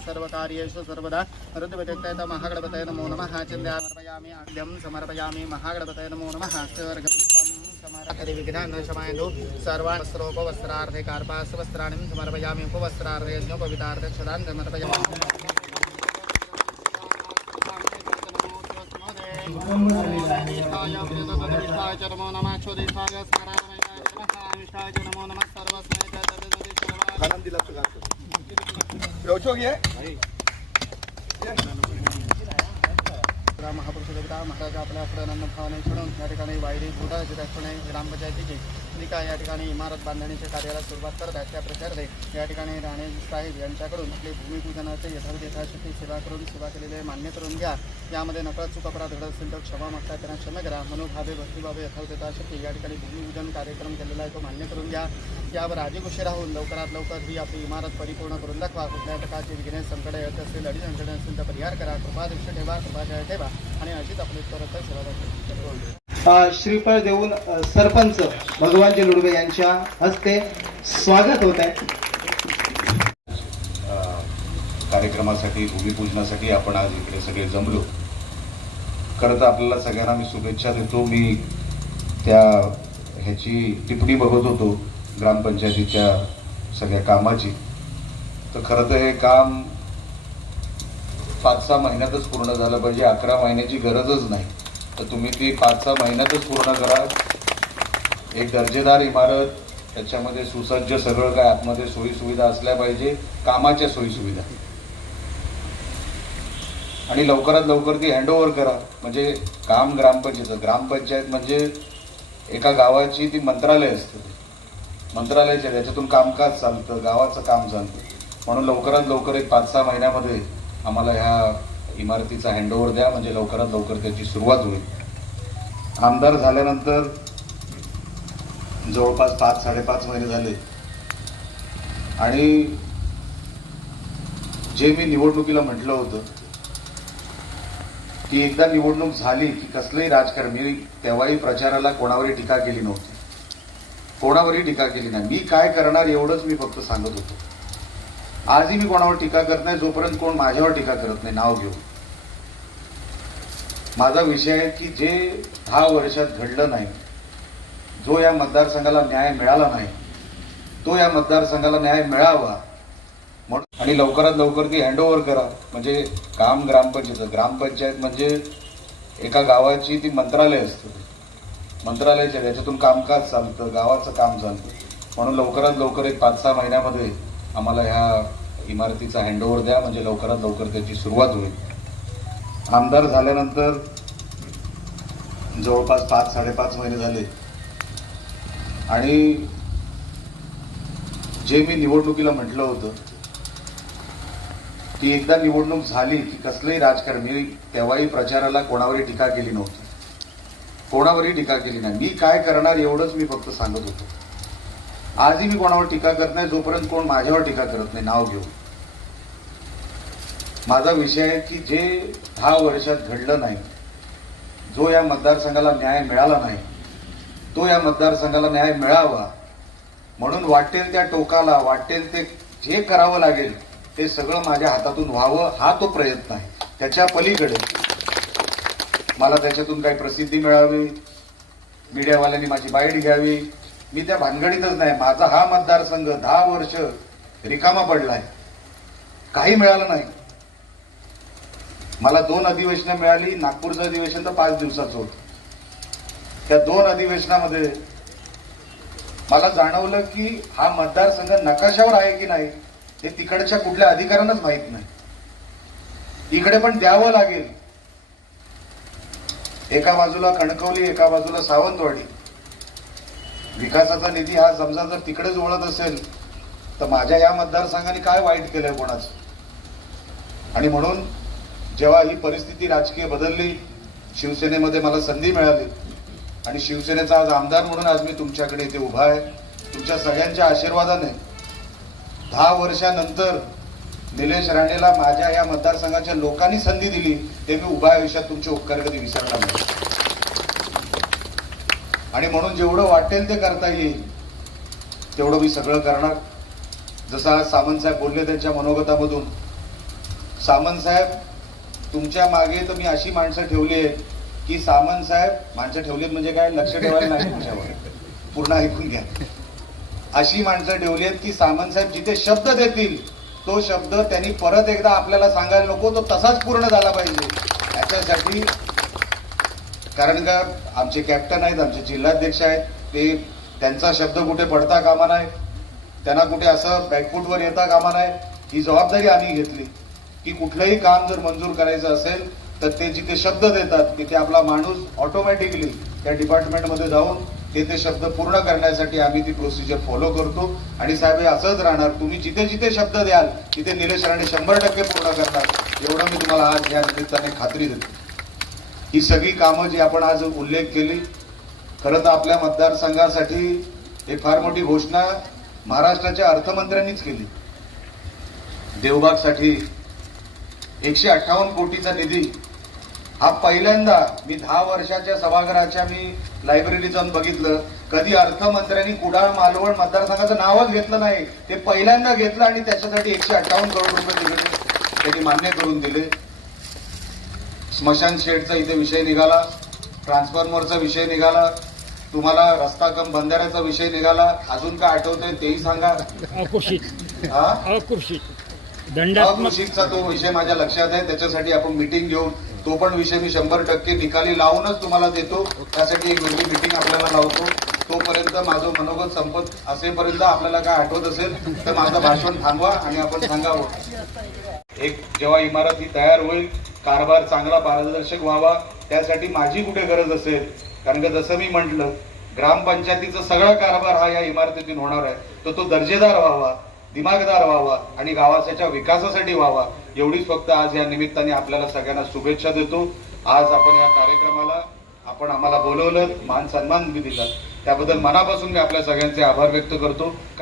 सर्वकार्येषु सर्वदा ऋतुव्यतिक्तयत महागणपतये नमो नमः चिन्त्यामि समर्पयामि समर्पयामि महागणपतये नमो नमः स्वर्गं समर्पयामि विघ्नाशमायन्तु सर्वान् वस्त्रोपवस्त्रार्थे कार्पासवस्त्राणि समर्पयामि उपवस्त्रार्थे यज्ञोपवितार्थे क्षदान् समर्पयामि नमो नमः चोदिष्ठाय स्मरामयाय नमः अविष्ठाय नमो नमः सर्वस्मै आनंद दिला तुला ठेवचो घे महापुरुष देवता महाराज आपल्या प्रणन्न भावने छडून या ठिकाणी वायरी बुडा जिल्ह्याने ग्रामपंचायतीची. निका या ठिकाणी इमारत बांधण्याच्या कार्याला सुरुवात करत आहेत. त्या प्रकारे या ठिकाणी राणे साहेब यांच्याकडून आपले भूमिपूजनाचे यथाविध यथाशक्ती सेवा करून सेवा केलेले मान्य करून घ्या. यामध्ये नकळत चूक अपराध घडत असेल तर क्षमा मागता त्यांना क्षमा करा. मनोभावे भक्तीभावे यथाविध यथाशक्ती या ठिकाणी भूमिपूजन कार्यक्रम केलेला आहे तो मान्य करून घ्या. यावर राजीकुशी राहून लवकरात लवकर ही आपली इमारत परिपूर्ण करून दाखवा. कुठल्या प्रकारचे विघ्ने संकट येत असेल अडी संकट असेल तर परिहार करा. कृपादृष्ट ठेवा कृपाजय ठेवा आणि अशीच आपली परत सेवा श्रीफळ देऊन सरपंच भगवानजी लुडवे यांच्या हस्ते स्वागत होत आहे. कार्यक्रमासाठी भूमिपूजनासाठी आपण आज इकडे सगळे जमलो. खरं तर आपल्याला सगळ्यांना मी शुभेच्छा देतो. मी त्या ह्याची टिप्पणी बघत होतो ग्रामपंचायतीच्या सगळ्या कामाची. तर खरं तर हे काम पाच सहा महिन्यातच पूर्ण झालं पाहिजे अकरा महिन्याची गरजच नाही. तर तुम्ही ती पाच सहा महिन्यातच पूर्ण करा. एक दर्जेदार इमारत त्याच्यामध्ये सुसज्ज सगळं काय आतमध्ये सोयीसुविधा असल्या पाहिजे कामाच्या सोयीसुविधा. आणि लवकरात लवकर ती हँडओव्हर करा. म्हणजे काम ग्रामपंचायत ग्रामपंचायत म्हणजे एका गावाची ती मंत्रालय असतं. मंत्रालयाच्या त्याच्यातून कामकाज चालतं गावाचं काम चालतं. म्हणून लवकरात लवकर एक पाच सहा महिन्यामध्ये आम्हाला ह्या इमारतीचा हँडओव्हर द्या म्हणजे लवकरात लवकर त्याची सुरुवात होईल. आमदार झाल्यानंतर जवळपास पाच साडेपाच महिने झाले. आणि जे मी निवडणुकीला म्हटलं होतं की एकदा निवडणूक झाली की कसलंही राजकारण मी तेव्हाही प्रचाराला कोणावरही टीका केली नव्हती. कोणावरही टीका केली नाही. मी काय करणार एवढंच मी फक्त सांगत होतो. आजही मी कोणावर टीका करत नाही जोपर्यंत कोण माझ्यावर टीका करत नाही नाव घेऊन. माझा विषय आहे की जे दहा वर्षात घडलं नाही जो या मतदारसंघाला न्याय मिळाला नाही तो या मतदारसंघाला न्याय मिळावा म्हणून आणि लवकरात लवकर ती हँडओव्हर करा. म्हणजे काम ग्रामपंचायत ग्रामपंचायत म्हणजे एका गावाची ती मंत्रालय असतं. मंत्रालयाच्या त्याच्यातून कामकाज चालतं गावाचं काम चालतं. म्हणून लवकरात लवकर एक पाच सहा महिन्यामध्ये आम्हाला ह्या इमारतीचा हँडओव्हर द्या म्हणजे लवकरात लवकर त्याची सुरुवात होईल. आमदार झाल्यानंतर जवळपास पाच साडेपाच महिने झाले. आणि जे मी निवडणुकीला म्हटलं होतं की एकदा निवडणूक झाली की कसलंही राजकारण मी तेव्हाही प्रचाराला कोणावरही टीका केली नव्हती. कोणावरही टीका केली नाही. मी काय करणार एवढंच मी फक्त सांगत होतो. आजही मी कोणावर टीका करत नाही जोपर्यंत कोण माझ्यावर टीका करत नाही नाव घेऊन. माझा विषय आहे की जे दहा वर्षात घडलं नाही जो या मतदारसंघाला न्याय मिळाला नाही तो या मतदारसंघाला न्याय मिळावा म्हणून वाटेल त्या टोकाला वाटेल ते जे करावं लागेल ते सगळं माझ्या हातातून व्हावं हा तो प्रयत्न आहे. त्याच्या पलीकडे मला त्याच्यातून काही प्रसिद्धी मिळावी मीडियावाल्यांनी माझी बाईट घ्यावी. मी त्या भानगडीतच नाही माझा हा मतदारसंघ दहा वर्ष रिकामा पडलाय. काही मिळालं नाही. मला दोन अधिवेशनं मिळाली नागपूरचं अधिवेशन तर पाच दिवसाचं होतं. त्या दोन अधिवेशनामध्ये मला जाणवलं की हा मतदारसंघ नकाशावर आहे की नाही हे तिकडच्या कुठल्या अधिकाऱ्यांनाच माहीत नाही. इकडे पण द्यावं लागेल. एका बाजूला कणकवली एका बाजूला सावंतवाडी. विकासाचा निधी हा समजा जर तिकडेच ओळत असेल तर माझ्या या मतदारसंघाने काय वाईट केलंय कोणाचं? आणि म्हणून जेव्हा ही परिस्थिती राजकीय बदलली शिवसेनेमध्ये मला संधी मिळाली. आणि शिवसेनेचा आज आमदार म्हणून आज मी तुमच्याकडे इथे उभा आहे. तुमच्या सगळ्यांच्या आशीर्वादाने दहा वर्षानंतर निलेश राणेला माझ्या या मतदारसंघाच्या लोकांनी संधी दिली ते मी उभ्या आयुष्यात तुमचे उपकार कधी विसरणार नाही. आणि म्हणून जेवढं वाटेल ते करता येईल तेवढं मी सगळं करणार. जसं आज सामंतसाहेब बोलले त्यांच्या मनोगतामधून सामंतसाहेब तुमच्या मागे तर मी अशी माणसं ठेवली आहेत की सामंत साहेब माणसं ठेवलीत म्हणजे काय? लक्ष ठेवायला नाही तुमच्यावर. पूर्ण ऐकून घ्या. अशी माणसं ठेवली आहेत की सामंत साहेब जिथे शब्द देतील तो शब्द त्यांनी परत एकदा आपल्याला सांगायला नको तो तसाच पूर्ण झाला पाहिजे. याच्यासाठी कारण का आमचे कॅप्टन आहेत आमचे जिल्हाध्यक्ष आहेत ते त्यांचा शब्द कुठे पडता कामा नाही त्यांना कुठे असं बॅकफूटवर येता कामा नाही ही जबाबदारी आम्ही घेतली. की कुठलंही काम जर मंजूर करायचं असेल तर ते जिथे शब्द देतात तिथे आपला माणूस ऑटोमॅटिकली त्या डिपार्टमेंटमध्ये जाऊन ते ते शब्द पूर्ण करण्यासाठी आम्ही ती प्रोसिजर फॉलो करतो. आणि साहेब हे असंच राहणार तुम्ही जिथे जिथे शब्द द्याल तिथे निलेश राणे शंभर टक्के पूर्ण करणार एवढं मी तुम्हाला आज या निमित्ताने खात्री देतो. ही सगळी कामं जी आपण आज उल्लेख केली खरं तर आपल्या मतदारसंघासाठी एक फार मोठी घोषणा महाराष्ट्राच्या अर्थमंत्र्यांनीच केली. देवबागसाठी एकशे अठ्ठावन्न कोटीचा निधी. हा पहिल्यांदा मी दहा वर्षाच्या सभागृहाच्या मी लायब्ररी जाऊन बघितलं. कधी अर्थमंत्र्यांनी कुडाळ मालवण मतदारसंघाचं नावच घेतलं नाही. ते पहिल्यांदा घेतलं आणि त्याच्यासाठी एकशे अठ्ठावन्न करोड रुपये दिले त्यांनी मान्य करून दिले. स्मशान शेडचा इथे विषय निघाला ट्रान्सफॉर्मरचा विषय निघाला तुम्हाला रस्ता कम बंधाऱ्याचा विषय निघाला अजून काय आठवतंय तेही सांगा. हा दंडात्मक तो विषय माझ्या लक्षात आहे. त्याच्यासाठी आपण मिटिंग घेऊन तो पण विषय मी शंभर टक्के निकाली लावूनच तुम्हाला देतो. त्यासाठी एक वेगळी मिटिंग आपल्याला लावतो. तोपर्यंत माझं मनोगत संपत असेपर्यंत आपल्याला काय आठवत असेल तर माझं भाषण थांबवा आणि आपण सांगावं. एक जेव्हा इमारत ही तयार होईल कारभार चांगला पारदर्शक व्हावा. त्यासाठी माझी कुठे गरज असेल? कारण का जसं मी म्हटलं ग्रामपंचायतीचा सगळा कारभार हा या इमारतीतून होणार आहे. तर तो दर्जेदार व्हावा. दिमागदार व्हावा आणि गावाच्या विकासासाठी व्हावा. एवढीच फक्त आज या निमित्ताने आपल्याला सगळ्यांना शुभेच्छा देतो. आज आपण या कार्यक्रमाला आपण आम्हाला बोलवलं मान सन्मान दिला. त्याबद्दल मनापासून मी आपल्या सगळ्यांचे आभार व्यक्त करतो.